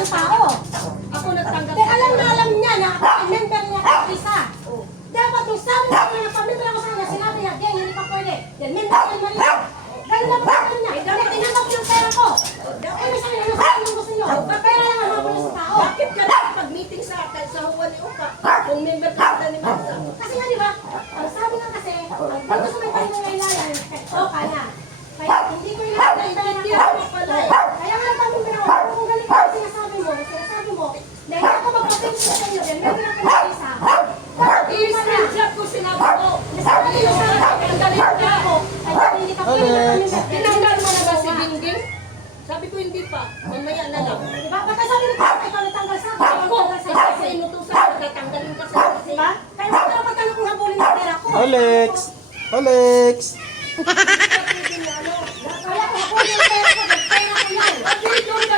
isang tao. Ako nagtanggap. Kaya alam niya na ako ay member niya kahit isa. Dapat nung sabi niya na pamilya ako sa kanya, sinabi niya, Geng, hindi pa pwede. Yan, member yan mali. Ganun lang po sabi niya. Dapat tinanggap niyo ang pera ko. Ano sabi niya, ano sabi niyo gusto niyo? Pera lang ang mga sa tao. Bakit ka na pag-meeting sa akin sa Huwa ni Uka? Kung member ka na ni Marta. Kasi nga di ba, ang sabi nga kasi, ang dito sa may pahinga ngaylayan, o kaya. Kaya hindi ko ilang Hindi ako pala eh. Kaya nga nagtanong ko na kung galing ka sinasabi mo, dahil ako magpapinsin sa inyo, dahil meron ako ng isa. I-screenshot ko sinabi ko. Nasabi niyo sa akin, ang galing niya ako, ay hindi ka pwede na kami Tinanggal mo na ba si Bingbing? Sabi ko hindi pa. Mamaya na lang. Diba? Baka sabi niyo, ikaw natanggal sa akin, Ako, natanggal sa kasi akin. inutusan ko, tatanggalin ka sa kasi. Diba? Kaya huwag ka naman tanong kung habulin ng pera ko. Alex! Alex! Kaya kung habulin ng pera ko, pera ko yan. At dito na